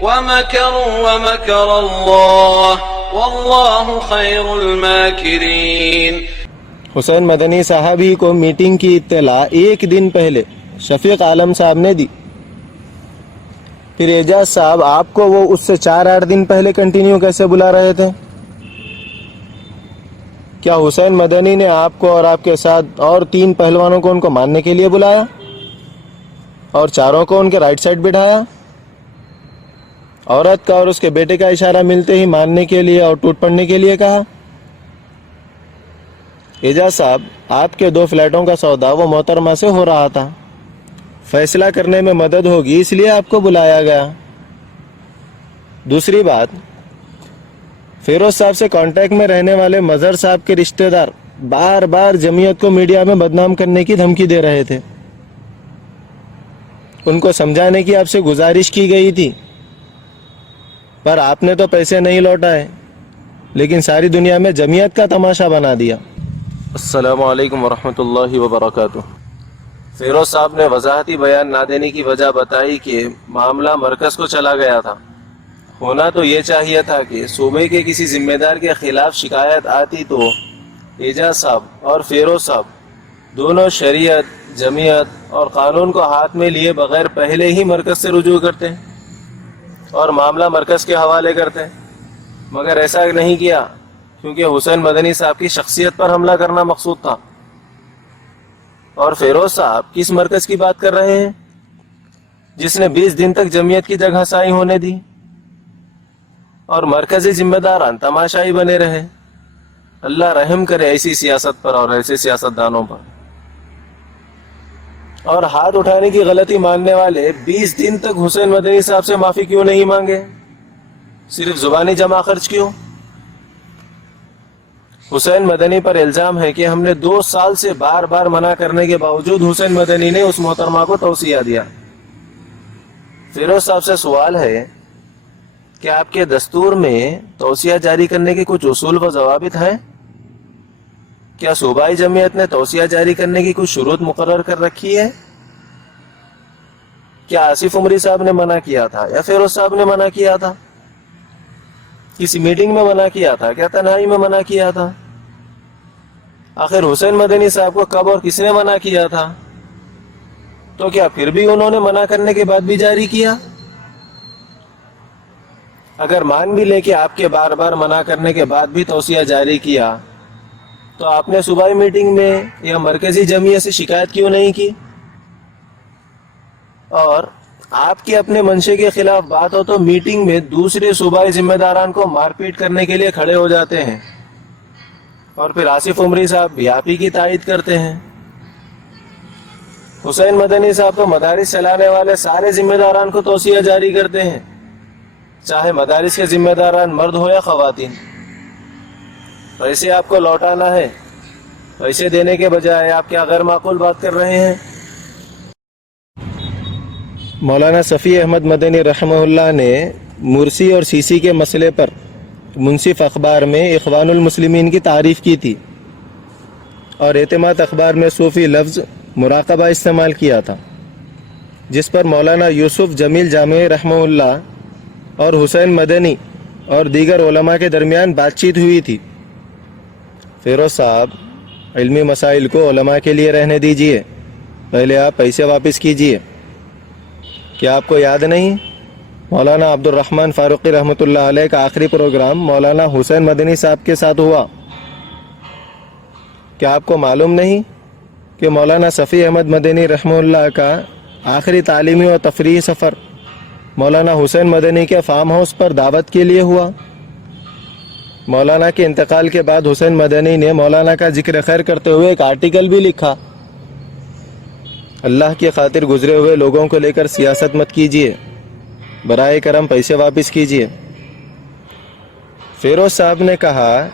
ومكروا ومكر الله والله خير الماكرين۔ حسین مدنی صاحب ہی کو میٹنگ کی اطلاع ایک دن پہلے شفیق عالم صاحب نے دی، پھر اعجاز صاحب آپ کو وہ اس سے 4-8 دن پہلے کنٹینیو کیسے بلا رہے تھے؟ کیا حسین مدنی نے آپ کو اور آپ کے ساتھ اور 3 پہلوانوں کو ان کو ماننے کے لیے بلایا اور چاروں کو ان کے رائٹ سائڈ بٹھایا؟ عورت کا اور اس کے بیٹے کا اشارہ ملتے ہی ماننے کے لیے اور ٹوٹ پڑنے کے لیے کہا؟ اعجاز صاحب، آپ کے 2 فلیٹوں کا سودا وہ محترمہ سے ہو رہا تھا، فیصلہ کرنے میں مدد ہوگی اس لیے آپ کو بلایا گیا۔ دوسری بات، فیروز صاحب سے کانٹیکٹ میں رہنے والے مظہر صاحب کے رشتہ دار بار بار جمعیت کو میڈیا میں بدنام کرنے کی دھمکی دے رہے تھے۔ ان کو سمجھانے کی آپ سے گزارش کی گئی تھی، پر آپ نے تو پیسے نہیں لوٹائے لیکن ساری دنیا میں جمعیت کا تماشا بنا دیا۔ السلام علیکم ورحمۃ اللہ وبرکاتہ۔ فیروز صاحب نے وضاحتی بیان نہ دینے کی وجہ بتائی کہ معاملہ مرکز کو چلا گیا تھا۔ ہونا تو یہ چاہیے تھا کہ صوبے کے کسی ذمہ دار کے خلاف شکایت آتی تو اعجاز صاحب اور فیروز صاحب دونوں شریعت، جمعیت اور قانون کو ہاتھ میں لیے بغیر پہلے ہی مرکز سے رجوع کرتے اور معاملہ مرکز کے حوالے کرتے، مگر ایسا نہیں کیا کیونکہ حسین مدنی صاحب کی شخصیت پر حملہ کرنا مقصود تھا۔ اور فیروز صاحب کس مرکز کی بات کر رہے ہیں جس نے 20 دن تک جمعیت کی جگہ سائی ہونے دی اور مرکزی ذمہ داران تماشائی بنے رہے؟ اللہ رحم کرے ایسی سیاست پر اور ایسے سیاستدانوں پر۔ اور ہاتھ اٹھانے کی غلطی ماننے والے 20 دن تک حسین مدنی صاحب سے معافی کیوں نہیں مانگے؟ صرف زبانی جمع خرچ کیوں؟ حسین مدنی پر الزام ہے کہ ہم نے 2 سال سے بار بار منع کرنے کے باوجود حسین مدنی نے اس محترمہ کو توصیہ دیا۔ فیروز صاحب سے سوال ہے کہ آپ کے دستور میں توصیہ جاری کرنے کے کچھ اصول و ضوابط ہیں؟ کیا صوبائی جمعیت نے توصیہ جاری کرنے کی کچھ شروط مقرر کر رکھی ہے؟ کیا آصف عمری صاحب نے منع کیا تھا یا فیروز صاحب نے منع کیا تھا؟ کسی میٹنگ میں منع کیا تھا کیا تنہائی میں منع کیا تھا؟ آخر حسین مدنی صاحب کو کب اور کس نے منع کیا تھا؟ تو کیا پھر بھی انہوں نے منع کرنے کے بعد بھی جاری کیا؟ اگر مان بھی لے کہ آپ کے بار بار منع کرنے کے بعد بھی توصیہ جاری کیا تو آپ نے صوبائی میٹنگ میں یا مرکزی جمعیت سے شکایت کیوں نہیں کی؟ اور آپ کے اپنے منشے کے خلاف بات ہو تو میٹنگ میں دوسرے صوبائی ذمہ داران کو مار پیٹ کرنے کے لیے کھڑے ہو جاتے ہیں اور پھر آصف عمری صاحب بھی آپ ہی کی تائید کرتے ہیں۔ حسین مدنی صاحب تو مدارس چلانے والے سارے ذمہ داران کو توصیہ جاری کرتے ہیں، چاہے مدارس کے ذمہ داران مرد ہو یا خواتین۔ پیسے آپ کو لوٹانا ہے، پیسے دینے کے بجائے آپ کیا غیر معقول بات کر رہے ہیں؟ مولانا صفی احمد مدنی رحمہ اللہ نے مرسی اور سی سی کے مسئلے پر منصف اخبار میں اخوان المسلمین کی تعریف کی تھی اور اعتماد اخبار میں صوفی لفظ مراقبہ استعمال کیا تھا، جس پر مولانا یوسف جمیل جامعی رحمہ اللہ اور حسین مدنی اور دیگر علماء کے درمیان بات چیت ہوئی تھی۔ فیروز صاحب، علمی مسائل کو علماء کے لیے رہنے دیجئے، پہلے آپ پیسے واپس کیجئے۔ کیا آپ کو یاد نہیں مولانا عبد الرحمن فاروقی رحمۃ اللہ علیہ کا آخری پروگرام مولانا حسین مدنی صاحب کے ساتھ ہوا؟ کیا آپ کو معلوم نہیں کہ مولانا صفی احمد مدنی رحمہ اللہ کا آخری تعلیمی اور تفریحی سفر مولانا حسین مدنی کے فارم ہاؤس پر دعوت کے لیے ہوا؟ مولانا کے انتقال کے بعد حسین مدنی نے مولانا کا ذکر خیر کرتے ہوئے ایک آرٹیکل بھی لکھا، اللہ کی خاطر گزرے ہوئے لوگوں کو لے کر سیاست مت کیجیے، برائے کرم پیسے واپس کیجیے۔ فیروز صاحب نے کہا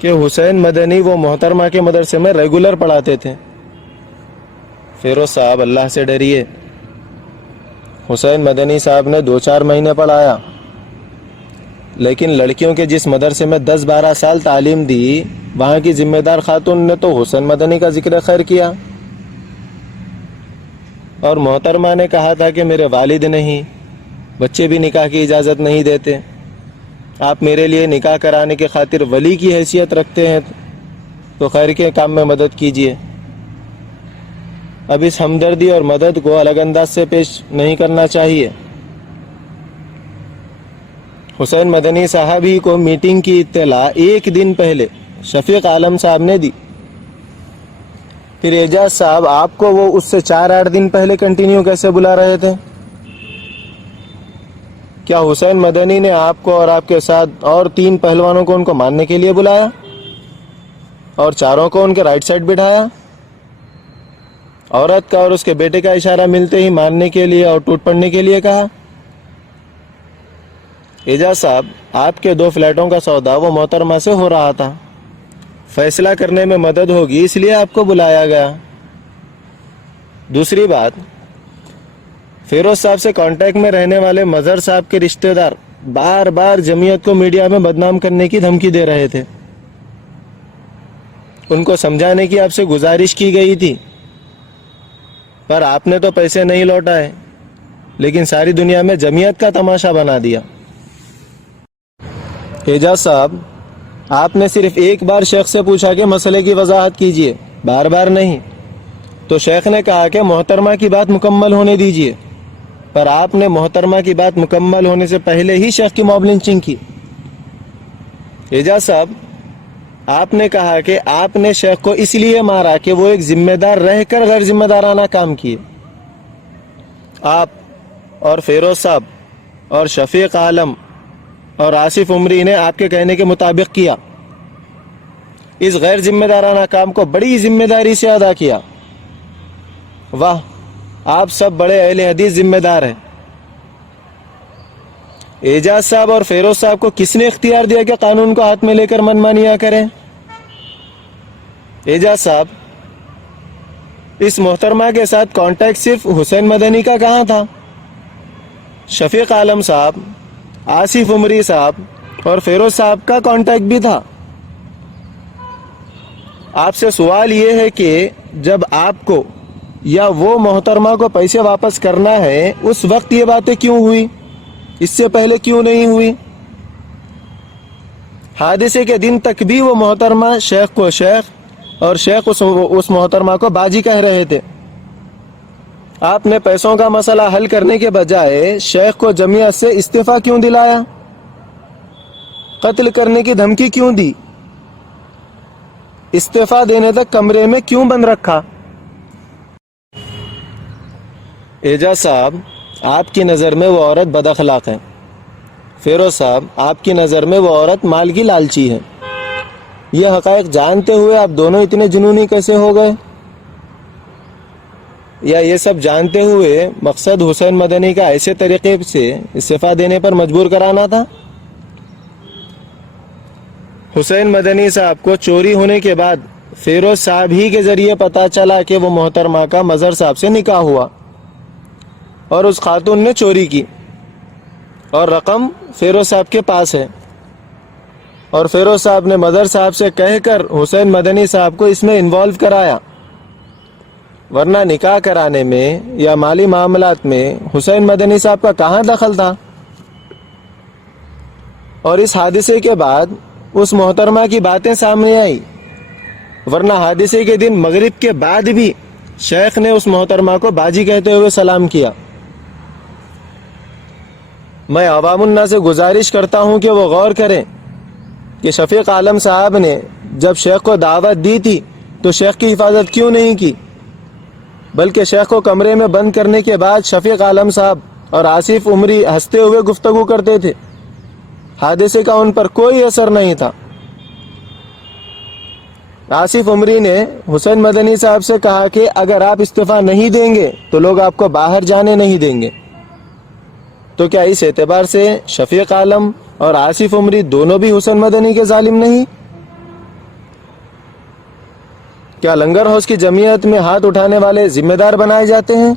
کہ حسین مدنی وہ محترمہ کے مدرسے میں ریگولر پڑھاتے تھے۔ فیروز صاحب، اللہ سے ڈریے۔ حسین مدنی صاحب نے 2-4 مہینے پڑھایا، لیکن لڑکیوں کے جس مدرسے میں 10-12 سال تعلیم دی، وہاں کی ذمہ دار خاتون نے تو حسین مدنی کا ذکر خیر کیا اور محترمہ نے کہا تھا کہ میرے والد نہیں، بچے بھی نکاح کی اجازت نہیں دیتے. آپ میرے لیے نکاح کرانے کی خاطر ولی کی حیثیت رکھتے ہیں تو خیر کے کام میں مدد کیجیے. اب اس ہمدردی اور مدد کو الگ انداز سے پیش نہیں کرنا چاہیے. حسین مدنی صاحب ہی کو میٹنگ کی اطلاع ایک دن پہلے شفیق عالم صاحب نے دی. پھر اعجاز صاحب آپ کو وہ اس سے 4-8 دن پہلے کنٹینیو کیسے بلا رہے تھے؟ کیا حسین مدنی نے آپ کو اور آپ کے ساتھ اور 3 پہلوانوں کو ان کو ماننے کے لیے بلایا اور چاروں کو ان کے رائٹ سائڈ بٹھایا؟ عورت کا اور اس کے بیٹے کا اشارہ ملتے ہی ماننے کے لیے اور ٹوٹ پڑنے کے لیے کہا؟ اعجاز صاحب آپ کے 2 فلیٹوں کا سودا وہ محترمہ سے ہو رہا تھا. فیصلہ کرنے میں مدد ہوگی اس لیے آپ کو بلایا گیا. دوسری بات، فیروز صاحب سے کانٹیکٹ میں رہنے والے مظہر صاحب کے رشتہ دار بار بار جمعیت کو میڈیا میں بدنام کرنے کی دھمکی دے رہے تھے. ان کو سمجھانے کی آپ سے گزارش کی گئی تھی پر آپ نے تو پیسے نہیں لوٹائے لیکن ساری دنیا میں جمعیت کا تماشا بنا دیا. اعجاز صاحب آپ نے صرف ایک بار شیخ سے پوچھا کہ مسئلے کی وضاحت کیجیے، بار بار نہیں. تو شیخ نے کہا کہ محترمہ کی بات مکمل ہونے دیجیے، پر آپ نے محترمہ کی بات مکمل ہونے سے پہلے ہی شیخ کی موب لنچنگ کی. اعجاز صاحب آپ نے کہا کہ آپ نے شیخ کو اس لیے مارا کہ وہ ایک ذمہ دار رہ کر غیر ذمہ دارانہ کام کیے. آپ اور فیروز صاحب اور شفیق عالم اور آصف عمری نے آپ کے کہنے کے مطابق کیا. اس غیر ذمہ دارانہ کام کو بڑی ذمہ داری سے ادا کیا. واہ، آپ سب بڑے اہل حدیث ذمہ دار ہیں. اعجاز صاحب اور فیروز صاحب کو کس نے اختیار دیا کہ قانون کو ہاتھ میں لے کر منمانیاں کریں؟ اعجاز صاحب اس محترمہ کے ساتھ کانٹیکٹ صرف حسین مدنی کا کہاں تھا؟ شفیق عالم صاحب، آصف عمری صاحب اور فیروز صاحب کا کانٹیکٹ بھی تھا. آپ سے سوال یہ ہے کہ جب آپ کو یا وہ محترمہ کو پیسے واپس کرنا ہے اس وقت یہ باتیں کیوں ہوئی؟ اس سے پہلے کیوں نہیں ہوئی؟ حادثے کے دن تک بھی وہ محترمہ شیخ کو شیخ اور شیخ اس محترمہ کو باجی کہہ رہے تھے. آپ نے پیسوں کا مسئلہ حل کرنے کے بجائے شیخ کو جمعیت سے استعفیٰ کیوں دلایا؟ قتل کرنے کی دھمکی کیوں دی؟ استعفیٰ دینے تک کمرے میں کیوں بند رکھا؟ اعجاز صاحب آپ کی نظر میں وہ عورت بد اخلاق ہے. فیروز صاحب آپ کی نظر میں وہ عورت مال کی لالچی ہے. یہ حقائق جانتے ہوئے آپ دونوں اتنے جنونی کیسے ہو گئے؟ یا یہ سب جانتے ہوئے مقصد حسین مدنی کا ایسے طریقے سے استعفیٰ دینے پر مجبور کرانا تھا؟ حسین مدنی صاحب کو چوری ہونے کے بعد فیروز صاحب ہی کے ذریعے پتا چلا کہ وہ محترمہ کا مظہر صاحب سے نکاح ہوا اور اس خاتون نے چوری کی اور رقم فیروز صاحب کے پاس ہے، اور فیروز صاحب نے مظہر صاحب سے کہہ کر حسین مدنی صاحب کو اس میں انوالو کرایا. ورنہ نکاح کرانے میں یا مالی معاملات میں حسین مدنی صاحب کا کہاں دخل تھا؟ اور اس حادثے کے بعد اس محترمہ کی باتیں سامنے آئی، ورنہ حادثے کے دن مغرب کے بعد بھی شیخ نے اس محترمہ کو باجی کہتے ہوئے سلام کیا. میں عوام الناس سے گزارش کرتا ہوں کہ وہ غور کریں کہ شفیق عالم صاحب نے جب شیخ کو دعوت دی تھی تو شیخ کی حفاظت کیوں نہیں کی، بلکہ شیخ کو کمرے میں بند کرنے کے بعد شفیق عالم صاحب اور آصف عمری ہنستے ہوئے گفتگو کرتے تھے. حادثے کا ان پر کوئی اثر نہیں تھا. آصف عمری نے حسین مدنی صاحب سے کہا کہ اگر آپ استعفیٰ نہیں دیں گے تو لوگ آپ کو باہر جانے نہیں دیں گے. تو کیا اس اعتبار سے شفیق عالم اور آصف عمری دونوں بھی حسین مدنی کے ظالم نہیں؟ کیا لنگر ہاؤس کی جمعیت میں ہاتھ اٹھانے والے ذمہ دار بنائے جاتے ہیں؟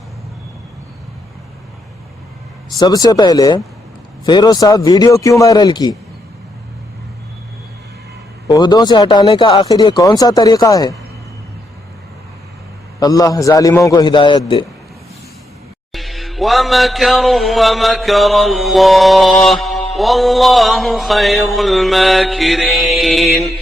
سب سے پہلے فیروز صاحب ویڈیو کیوں وائرل کی؟ عہدوں سے ہٹانے کا آخر یہ کون سا طریقہ ہے؟ اللہ ظالموں کو ہدایت دے. ومكروا ومكر الله والله خير الماكرين